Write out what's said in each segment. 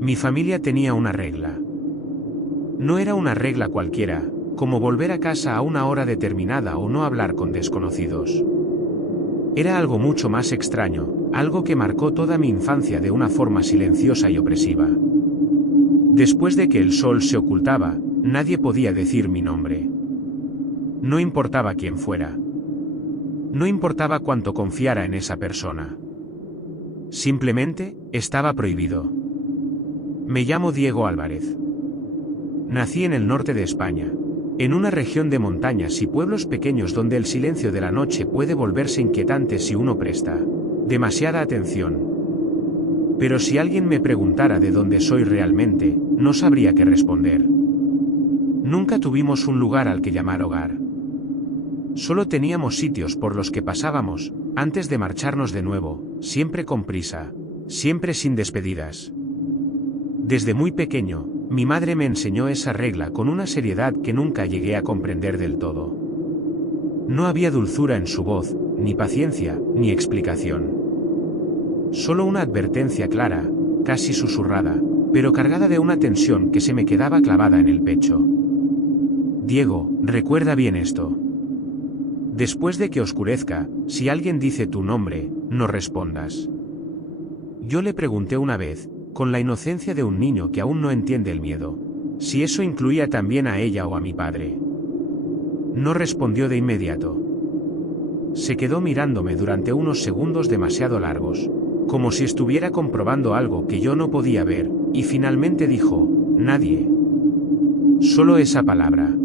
Mi familia tenía una regla. No era una regla cualquiera, como volver a casa a una hora determinada o no hablar con desconocidos. Era algo mucho más extraño, algo que marcó toda mi infancia de una forma silenciosa y opresiva. Después de que el sol se ocultaba, nadie podía decir mi nombre. No importaba quién fuera. No importaba cuánto confiara en esa persona. Simplemente, estaba prohibido. Me llamo Diego Álvarez. Nací en el norte de España, en una región de montañas y pueblos pequeños donde el silencio de la noche puede volverse inquietante si uno presta demasiada atención. Pero si alguien me preguntara de dónde soy realmente, no sabría qué responder. Nunca tuvimos un lugar al que llamar hogar. Solo teníamos sitios por los que pasábamos, antes de marcharnos de nuevo, siempre con prisa, siempre sin despedidas. Desde muy pequeño, mi madre me enseñó esa regla con una seriedad que nunca llegué a comprender del todo. No había dulzura en su voz, ni paciencia, ni explicación. Solo una advertencia clara, casi susurrada, pero cargada de una tensión que se me quedaba clavada en el pecho. Diego, recuerda bien esto. Después de que oscurezca, si alguien dice tu nombre, no respondas. Yo le pregunté una vez, con la inocencia de un niño que aún no entiende el miedo, si eso incluía también a ella o a mi padre. No respondió de inmediato. Se quedó mirándome durante unos segundos demasiado largos, como si estuviera comprobando algo que yo no podía ver, y finalmente dijo, nadie. Solo esa palabra.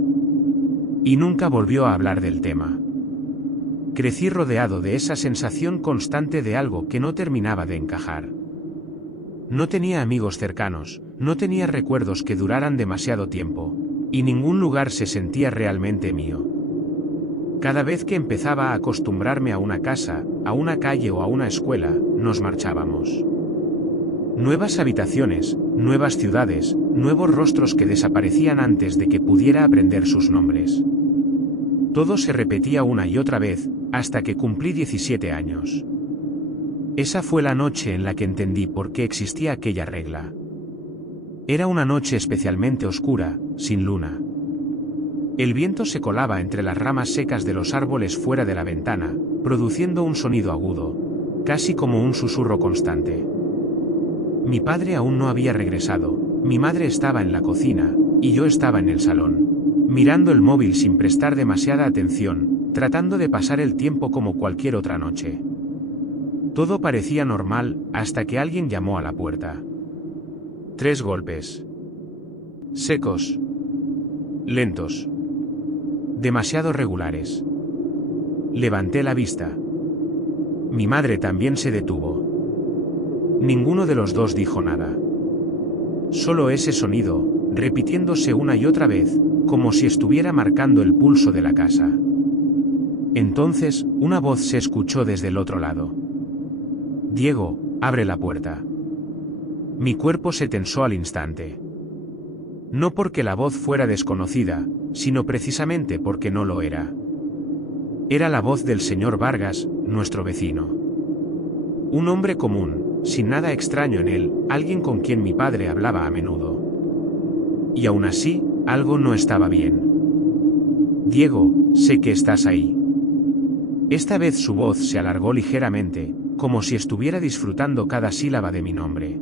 Y nunca volvió a hablar del tema. Crecí rodeado de esa sensación constante de algo que no terminaba de encajar. No tenía amigos cercanos, no tenía recuerdos que duraran demasiado tiempo, y ningún lugar se sentía realmente mío. Cada vez que empezaba a acostumbrarme a una casa, a una calle o a una escuela, nos marchábamos. Nuevas habitaciones, nuevas ciudades, nuevos rostros que desaparecían antes de que pudiera aprender sus nombres. Todo se repetía una y otra vez, hasta que cumplí 17 años. Esa fue la noche en la que entendí por qué existía aquella regla. Era una noche especialmente oscura, sin luna. El viento se colaba entre las ramas secas de los árboles fuera de la ventana, produciendo un sonido agudo, casi como un susurro constante. Mi padre aún no había regresado, mi madre estaba en la cocina, y yo estaba en el salón, mirando el móvil sin prestar demasiada atención, tratando de pasar el tiempo como cualquier otra noche. Todo parecía normal, hasta que alguien llamó a la puerta. 3 golpes. Secos. Lentos. Demasiado regulares. Levanté la vista. Mi madre también se detuvo. Ninguno de los dos dijo nada. Solo ese sonido, repitiéndose una y otra vez, como si estuviera marcando el pulso de la casa. Entonces, una voz se escuchó desde el otro lado. Diego, abre la puerta. Mi cuerpo se tensó al instante. No porque la voz fuera desconocida, sino precisamente porque no lo era. Era la voz del señor Vargas, nuestro vecino. Un hombre común, sin nada extraño en él, alguien con quien mi padre hablaba a menudo. Y aún así, algo no estaba bien. Diego, sé que estás ahí. Esta vez su voz se alargó ligeramente, como si estuviera disfrutando cada sílaba de mi nombre.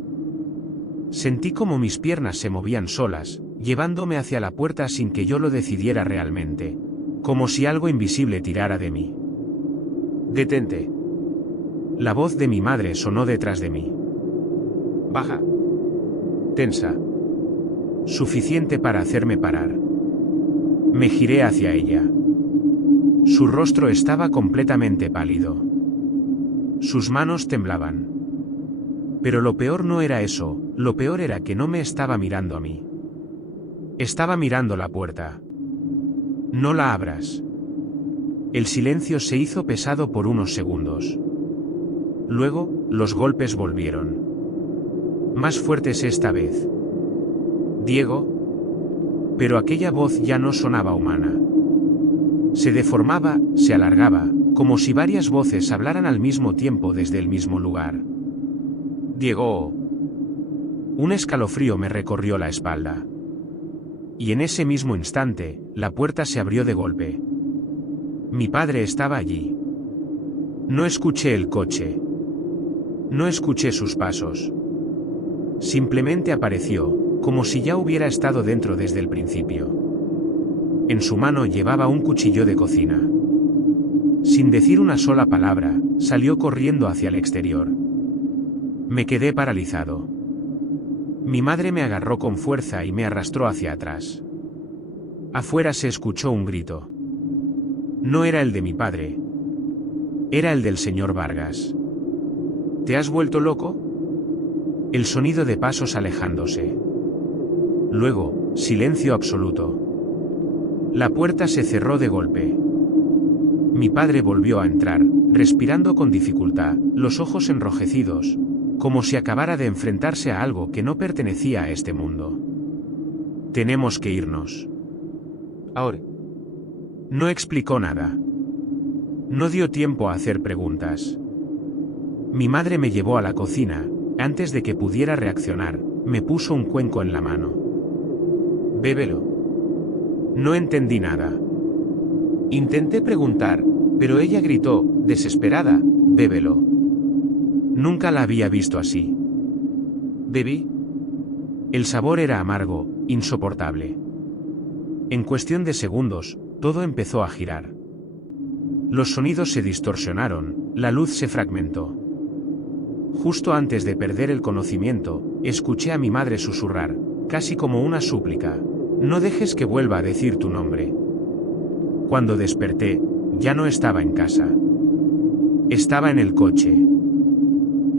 Sentí como mis piernas se movían solas, llevándome hacia la puerta sin que yo lo decidiera realmente, como si algo invisible tirara de mí. Detente. La voz de mi madre sonó detrás de mí. Baja. Tensa. Suficiente para hacerme parar. Me giré hacia ella. Su rostro estaba completamente pálido. Sus manos temblaban. Pero lo peor no era eso, lo peor era que no me estaba mirando a mí. Estaba mirando la puerta. No la abras. El silencio se hizo pesado por unos segundos. Luego, los golpes volvieron. Más fuertes esta vez. Diego. Pero aquella voz ya no sonaba humana. Se deformaba, se alargaba, como si varias voces hablaran al mismo tiempo desde el mismo lugar. Diego. Un escalofrío me recorrió la espalda. Y en ese mismo instante, la puerta se abrió de golpe. Mi padre estaba allí. No escuché el coche. No escuché sus pasos. Simplemente apareció, como si ya hubiera estado dentro desde el principio. En su mano llevaba un cuchillo de cocina. Sin decir una sola palabra, salió corriendo hacia el exterior. Me quedé paralizado. Mi madre me agarró con fuerza y me arrastró hacia atrás. Afuera se escuchó un grito. No era el de mi padre. Era el del señor Vargas. ¿Te has vuelto loco? El sonido de pasos alejándose. Luego, silencio absoluto. La puerta se cerró de golpe. Mi padre volvió a entrar, respirando con dificultad, los ojos enrojecidos, como si acabara de enfrentarse a algo que no pertenecía a este mundo. Tenemos que irnos. Ahora. No explicó nada. No dio tiempo a hacer preguntas. Mi madre me llevó a la cocina. Antes de que pudiera reaccionar, me puso un cuenco en la mano. Bébelo. No entendí nada. Intenté preguntar, pero ella gritó, desesperada, bébelo. Nunca la había visto así. Bebí. El sabor era amargo, insoportable. En cuestión de segundos, todo empezó a girar. Los sonidos se distorsionaron, la luz se fragmentó. Justo antes de perder el conocimiento, escuché a mi madre susurrar, casi como una súplica, no dejes que vuelva a decir tu nombre. Cuando desperté, ya no estaba en casa. Estaba en el coche.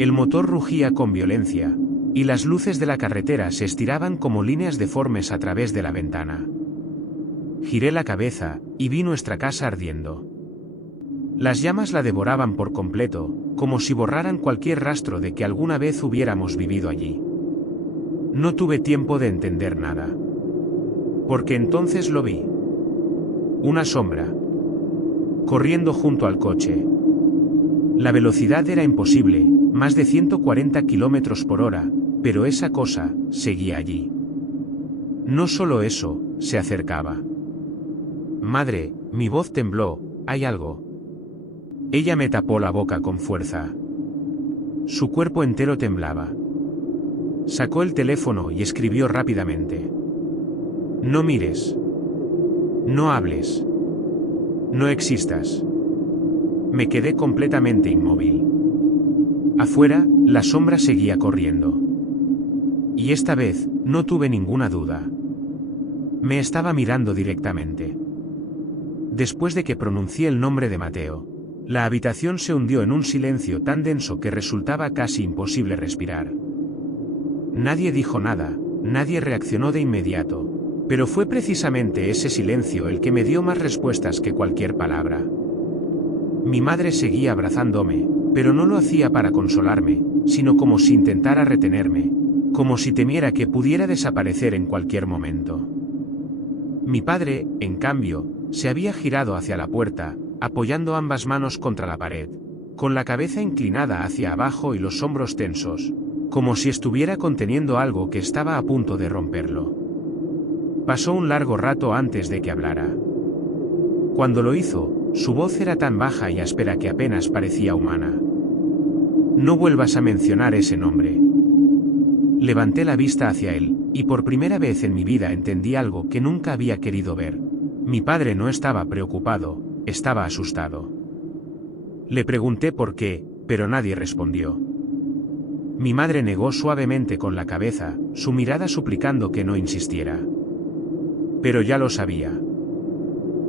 El motor rugía con violencia, y las luces de la carretera se estiraban como líneas deformes a través de la ventana. Giré la cabeza, y vi nuestra casa ardiendo. Las llamas la devoraban por completo, como si borraran cualquier rastro de que alguna vez hubiéramos vivido allí. No tuve tiempo de entender nada. Porque entonces lo vi. Una sombra. Corriendo junto al coche. La velocidad era imposible, más de 140 kilómetros por hora, pero esa cosa seguía allí. No solo eso, se acercaba. Madre, mi voz tembló, hay algo. Ella me tapó la boca con fuerza. Su cuerpo entero temblaba. Sacó el teléfono y escribió rápidamente. No mires. No hables. No existas. Me quedé completamente inmóvil. Afuera, la sombra seguía corriendo. Y esta vez, no tuve ninguna duda. Me estaba mirando directamente. Después de que pronuncié el nombre de Mateo, la habitación se hundió en un silencio tan denso que resultaba casi imposible respirar. Nadie dijo nada, nadie reaccionó de inmediato, pero fue precisamente ese silencio el que me dio más respuestas que cualquier palabra. Mi madre seguía abrazándome, pero no lo hacía para consolarme, sino como si intentara retenerme, como si temiera que pudiera desaparecer en cualquier momento. Mi padre, en cambio, se había girado hacia la puerta, apoyando ambas manos contra la pared, con la cabeza inclinada hacia abajo y los hombros tensos, como si estuviera conteniendo algo que estaba a punto de romperlo. Pasó un largo rato antes de que hablara. Cuando lo hizo, su voz era tan baja y áspera que apenas parecía humana. No vuelvas a mencionar ese nombre. Levanté la vista hacia él, y por primera vez en mi vida entendí algo que nunca había querido ver. Mi padre no estaba preocupado, estaba asustado. Le pregunté por qué, pero nadie respondió. Mi madre negó suavemente con la cabeza, su mirada suplicando que no insistiera. Pero ya lo sabía.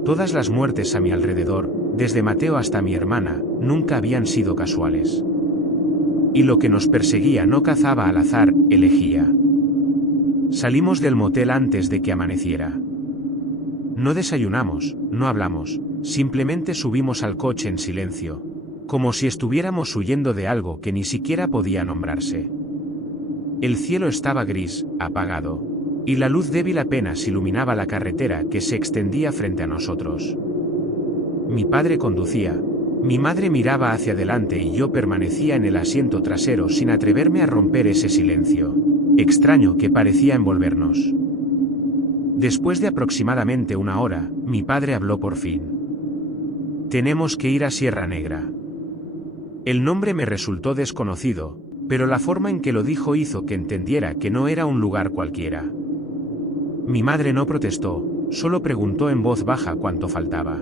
Todas las muertes a mi alrededor, desde Mateo hasta mi hermana, nunca habían sido casuales. Y lo que nos perseguía no cazaba al azar, elegía. Salimos del motel antes de que amaneciera. No desayunamos, no hablamos, simplemente subimos al coche en silencio, como si estuviéramos huyendo de algo que ni siquiera podía nombrarse. El cielo estaba gris, apagado, y la luz débil apenas iluminaba la carretera que se extendía frente a nosotros. Mi padre conducía, mi madre miraba hacia adelante y yo permanecía en el asiento trasero sin atreverme a romper ese silencio. extraño que parecía envolvernos. Después de aproximadamente una hora, mi padre habló por fin. Tenemos que ir a Sierra Negra. El nombre me resultó desconocido, pero la forma en que lo dijo hizo que entendiera que no era un lugar cualquiera. Mi madre no protestó, solo preguntó en voz baja cuánto faltaba.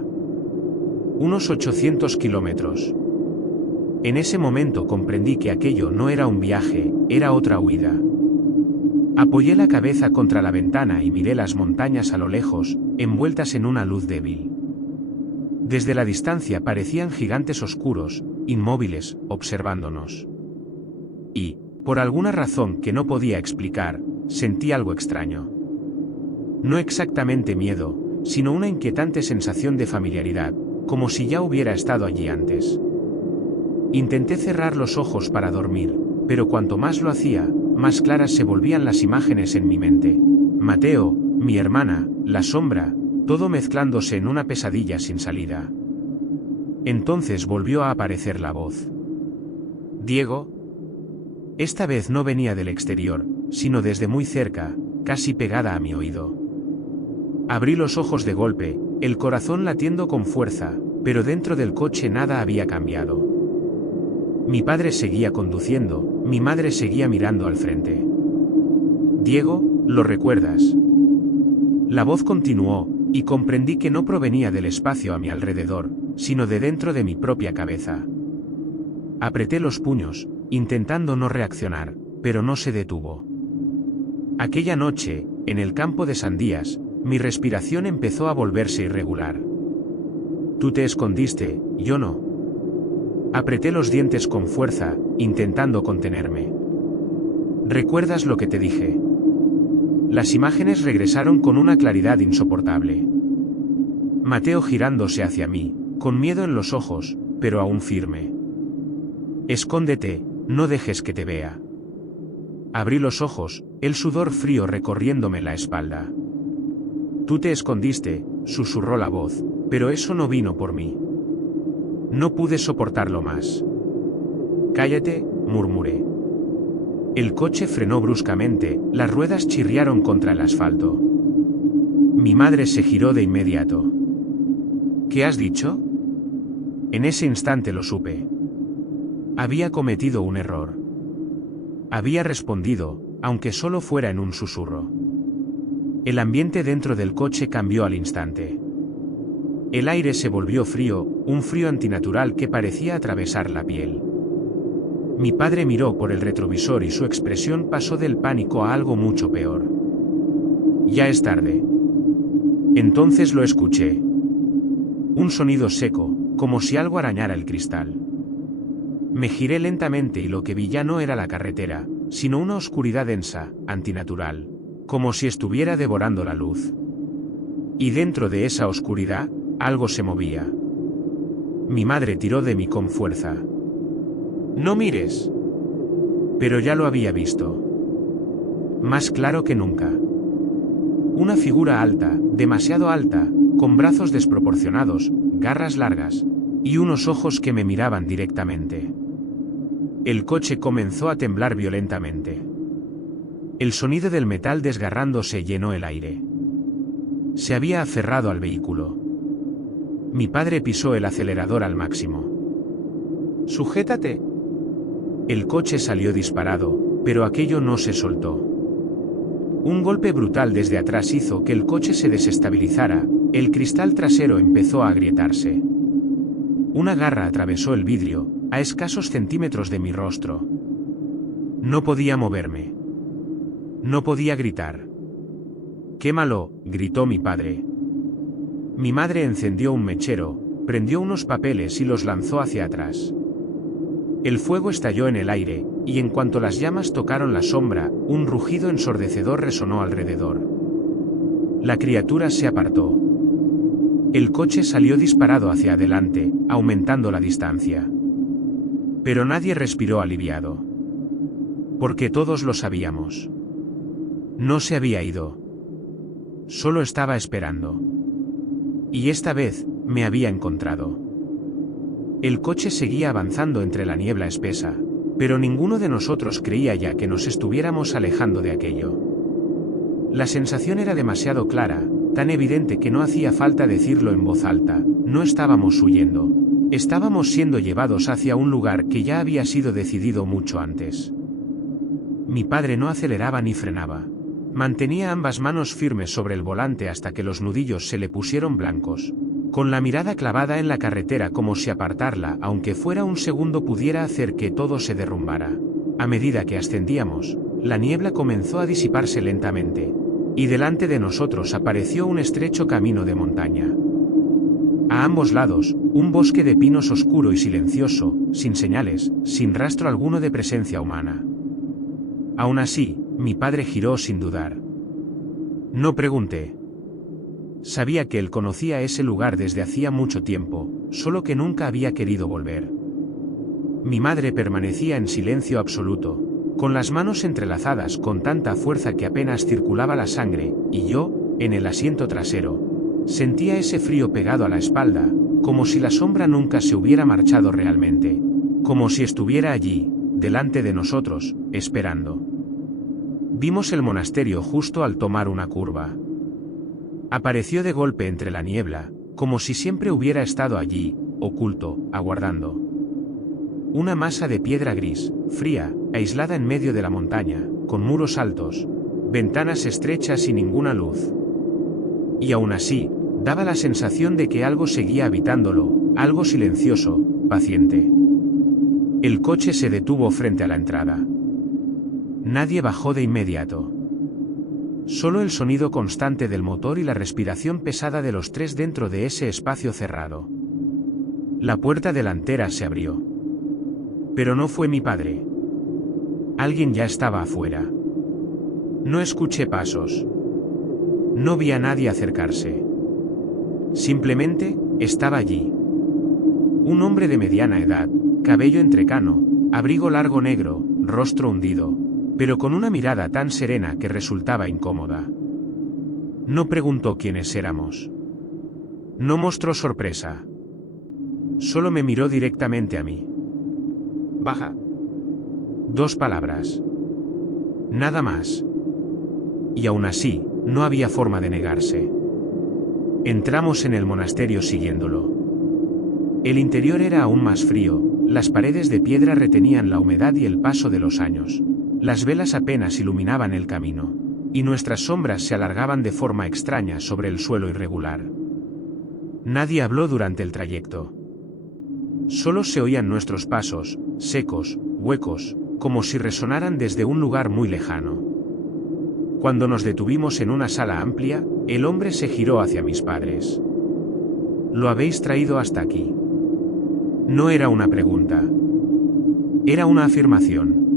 Unos 800 kilómetros. En ese momento comprendí que aquello no era un viaje, era otra huida. Apoyé la cabeza contra la ventana y miré las montañas a lo lejos, envueltas en una luz débil. Desde la distancia parecían gigantes oscuros, inmóviles, observándonos. Y, por alguna razón que no podía explicar, sentí algo extraño. No exactamente miedo, sino una inquietante sensación de familiaridad, como si ya hubiera estado allí antes. Intenté cerrar los ojos para dormir, pero cuanto más lo hacía, más claras se volvían las imágenes en mi mente. Mateo, mi hermana, la sombra, todo mezclándose en una pesadilla sin salida. Entonces volvió a aparecer la voz. Diego. Esta vez no venía del exterior, sino desde muy cerca, casi pegada a mi oído. Abrí los ojos de golpe, el corazón latiendo con fuerza, pero dentro del coche nada había cambiado. Mi padre seguía conduciendo, mi madre seguía mirando al frente. Diego, ¿lo recuerdas? La voz continuó, y comprendí que no provenía del espacio a mi alrededor, sino de dentro de mi propia cabeza. Apreté los puños, intentando no reaccionar, pero no se detuvo. Aquella noche, en el campo de sandías, mi respiración empezó a volverse irregular. Tú te escondiste, yo no. Apreté los dientes con fuerza, intentando contenerme. ¿Recuerdas lo que te dije? Las imágenes regresaron con una claridad insoportable. Mateo girándose hacia mí, con miedo en los ojos, pero aún firme. Escóndete, no dejes que te vea. Abrí los ojos, el sudor frío recorriéndome la espalda. Tú te escondiste, susurró la voz, pero eso no vino por mí. No pude soportarlo más. Cállate, murmuré. El coche frenó bruscamente, las ruedas chirriaron contra el asfalto. Mi madre se giró de inmediato. ¿Qué has dicho? En ese instante lo supe. Había cometido un error. Había respondido, aunque solo fuera en un susurro. El ambiente dentro del coche cambió al instante. El aire se volvió frío, un frío antinatural que parecía atravesar la piel. Mi padre miró por el retrovisor y su expresión pasó del pánico a algo mucho peor. Ya es tarde. Entonces lo escuché. Un sonido seco, como si algo arañara el cristal. Me giré lentamente y lo que vi ya no era la carretera, sino una oscuridad densa, antinatural, como si estuviera devorando la luz. Y dentro de esa oscuridad, algo se movía. Mi madre tiró de mí con fuerza. No mires. Pero ya lo había visto. Más claro que nunca. Una figura alta, demasiado alta, con brazos desproporcionados, garras largas, y unos ojos que me miraban directamente. El coche comenzó a temblar violentamente. El sonido del metal desgarrándose llenó el aire. Se había aferrado al vehículo. Mi padre pisó el acelerador al máximo. ¡Sujétate! El coche salió disparado, pero aquello no se soltó. Un golpe brutal desde atrás hizo que el coche se desestabilizara, el cristal trasero empezó a agrietarse. Una garra atravesó el vidrio, a escasos centímetros de mi rostro. No podía moverme. No podía gritar. «¡Quémalo!», gritó mi padre. Mi madre encendió un mechero, prendió unos papeles y los lanzó hacia atrás. El fuego estalló en el aire, y en cuanto las llamas tocaron la sombra, un rugido ensordecedor resonó alrededor. La criatura se apartó. El coche salió disparado hacia adelante, aumentando la distancia. Pero nadie respiró aliviado. Porque todos lo sabíamos. No se había ido. Solo estaba esperando. Y esta vez, me había encontrado. El coche seguía avanzando entre la niebla espesa, Pero ninguno de nosotros creía ya que nos estuviéramos alejando de aquello. La sensación era demasiado clara, tan evidente que no hacía falta decirlo en voz alta, no estábamos huyendo. Estábamos siendo llevados hacia un lugar que ya había sido decidido mucho antes. Mi padre no aceleraba ni frenaba. Mantenía ambas manos firmes sobre el volante hasta que los nudillos se le pusieron blancos. Con la mirada clavada en la carretera como si apartarla, aunque fuera un segundo, pudiera hacer que todo se derrumbara. A medida que ascendíamos, la niebla comenzó a disiparse lentamente, y delante de nosotros apareció un estrecho camino de montaña. A ambos lados, un bosque de pinos oscuro y silencioso, sin señales, sin rastro alguno de presencia humana. Aún así, mi padre giró sin dudar. No pregunté. Sabía que él conocía ese lugar desde hacía mucho tiempo, solo que nunca había querido volver. Mi madre permanecía en silencio absoluto, con las manos entrelazadas con tanta fuerza que apenas circulaba la sangre, y yo, en el asiento trasero, sentía ese frío pegado a la espalda, como si la sombra nunca se hubiera marchado realmente, como si estuviera allí, delante de nosotros, esperando. Vimos el monasterio justo al tomar una curva. Apareció de golpe entre la niebla, como si siempre hubiera estado allí, oculto, aguardando. Una masa de piedra gris, fría, aislada en medio de la montaña, con muros altos, ventanas estrechas y ninguna luz. Y aún así, daba la sensación de que algo seguía habitándolo, algo silencioso, paciente. El coche se detuvo frente a la entrada. Nadie bajó de inmediato. Solo el sonido constante del motor y la respiración pesada de los tres dentro de ese espacio cerrado. La puerta delantera se abrió. Pero no fue mi padre. Alguien ya estaba afuera. No escuché pasos. No vi a nadie acercarse. Simplemente, estaba allí. Un hombre de mediana edad, cabello entrecano, abrigo largo negro, rostro hundido, pero con una mirada tan serena que resultaba incómoda. No preguntó quiénes éramos. No mostró sorpresa. Solo me miró directamente a mí. Baja. 2 palabras. Nada más. Y aún así, no había forma de negarse. Entramos en el monasterio siguiéndolo. El interior era aún más frío, las paredes de piedra retenían la humedad y el paso de los años. Las velas apenas iluminaban el camino, y nuestras sombras se alargaban de forma extraña sobre el suelo irregular. Nadie habló durante el trayecto. Solo se oían nuestros pasos, secos, huecos, como si resonaran desde un lugar muy lejano. Cuando nos detuvimos en una sala amplia, el hombre se giró hacia mis padres. ¿Lo habéis traído hasta aquí? No era una pregunta. Era una afirmación.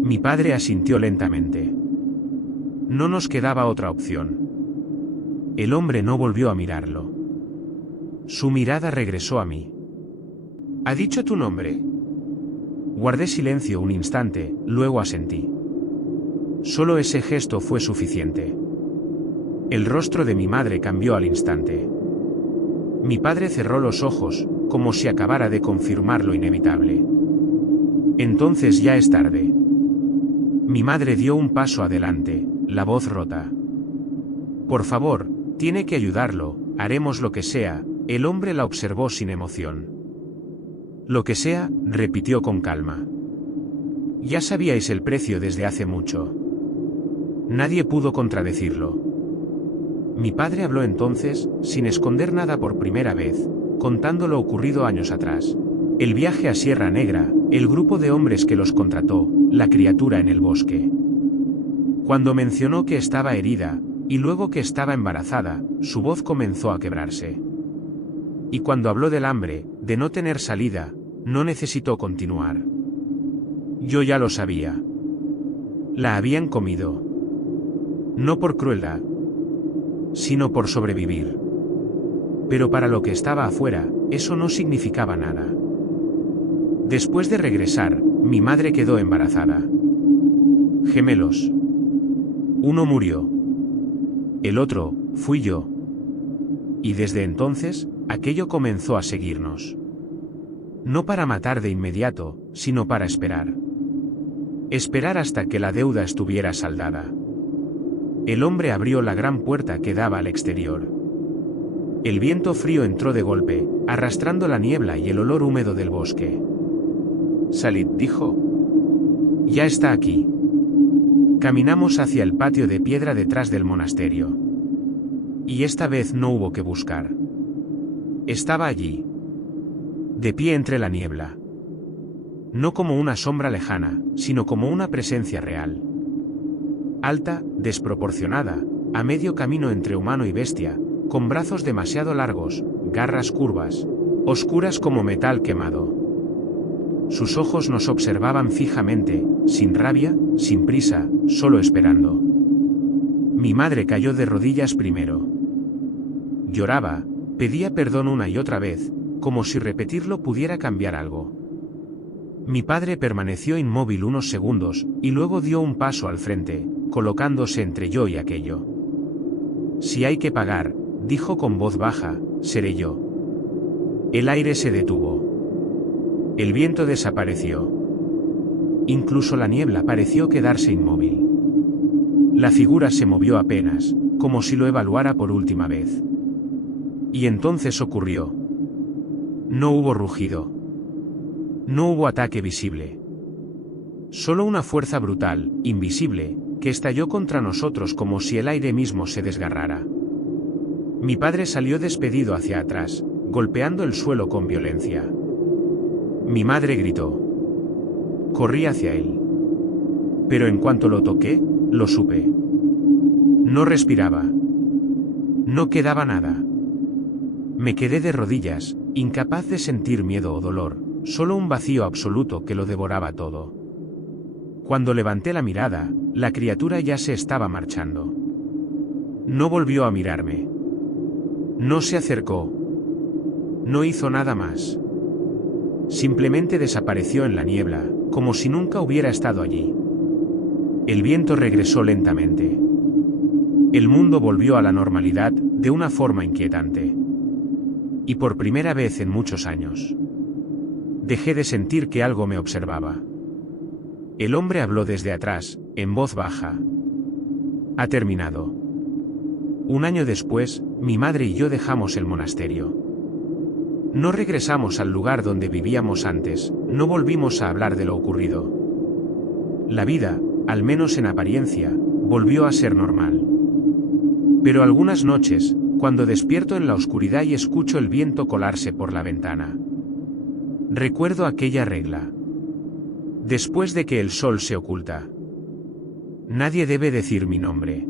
Mi padre asintió lentamente. No nos quedaba otra opción. El hombre no volvió a mirarlo. Su mirada regresó a mí. ¿Ha dicho tu nombre? Guardé silencio un instante, luego asentí. Solo ese gesto fue suficiente. El rostro de mi madre cambió al instante. Mi padre cerró los ojos, como si acabara de confirmar lo inevitable. Entonces ya es tarde. Mi madre dio un paso adelante, la voz rota. Por favor, tiene que ayudarlo, haremos lo que sea. El hombre la observó sin emoción. Lo que sea, repitió con calma. Ya sabíais el precio desde hace mucho. Nadie pudo contradecirlo. Mi padre habló entonces, sin esconder nada por primera vez, contando lo ocurrido años atrás. El viaje a Sierra Negra, el grupo de hombres que los contrató, la criatura en el bosque. Cuando mencionó que estaba herida, y luego que estaba embarazada, su voz comenzó a quebrarse. Y cuando habló del hambre, de no tener salida, no necesitó continuar. Yo ya lo sabía. La habían comido. No por crueldad, sino por sobrevivir. Pero para lo que estaba afuera, eso no significaba nada. Después de regresar, mi madre quedó embarazada. Gemelos. Uno murió. El otro, fui yo. Y desde entonces, aquello comenzó a seguirnos. No para matar de inmediato, sino para esperar. Esperar hasta que la deuda estuviera saldada. El hombre abrió la gran puerta que daba al exterior. El viento frío entró de golpe, arrastrando la niebla y el olor húmedo del bosque. Salid, dijo. Ya está aquí. Caminamos hacia el patio de piedra detrás del monasterio. Y esta vez no hubo que buscar. Estaba allí. De pie entre la niebla. No como una sombra lejana, sino como una presencia real. Alta, desproporcionada, a medio camino entre humano y bestia, con brazos demasiado largos, garras curvas, oscuras como metal quemado. Sus ojos nos observaban fijamente, sin rabia, sin prisa, solo esperando. Mi madre cayó de rodillas primero. Lloraba, pedía perdón una y otra vez, como si repetirlo pudiera cambiar algo. Mi padre permaneció inmóvil unos segundos, y luego dio un paso al frente, colocándose entre yo y aquello. Si hay que pagar, dijo con voz baja, seré yo. El aire se detuvo. El viento desapareció. Incluso la niebla pareció quedarse inmóvil. La figura se movió apenas, como si lo evaluara por última vez. Y entonces ocurrió. No hubo rugido. No hubo ataque visible. Solo una fuerza brutal, invisible, que estalló contra nosotros como si el aire mismo se desgarrara. Mi padre salió despedido hacia atrás, golpeando el suelo con violencia. Mi madre gritó. Corrí hacia él. Pero en cuanto lo toqué, lo supe. No respiraba. No quedaba nada. Me quedé de rodillas, incapaz de sentir miedo o dolor, solo un vacío absoluto que lo devoraba todo. Cuando levanté la mirada, la criatura ya se estaba marchando. No volvió a mirarme. No se acercó. No hizo nada más. Simplemente desapareció en la niebla, como si nunca hubiera estado allí. El viento regresó lentamente. El mundo volvió a la normalidad, de una forma inquietante. Y por primera vez en muchos años. Dejé de sentir que algo me observaba. El hombre habló desde atrás, en voz baja. Ha terminado. Un año después, mi madre y yo dejamos el monasterio. No regresamos al lugar donde vivíamos antes, no volvimos a hablar de lo ocurrido. La vida, al menos en apariencia, volvió a ser normal. Pero algunas noches, cuando despierto en la oscuridad y escucho el viento colarse por la ventana, recuerdo aquella regla. Después de que el sol se oculta, nadie debe decir mi nombre.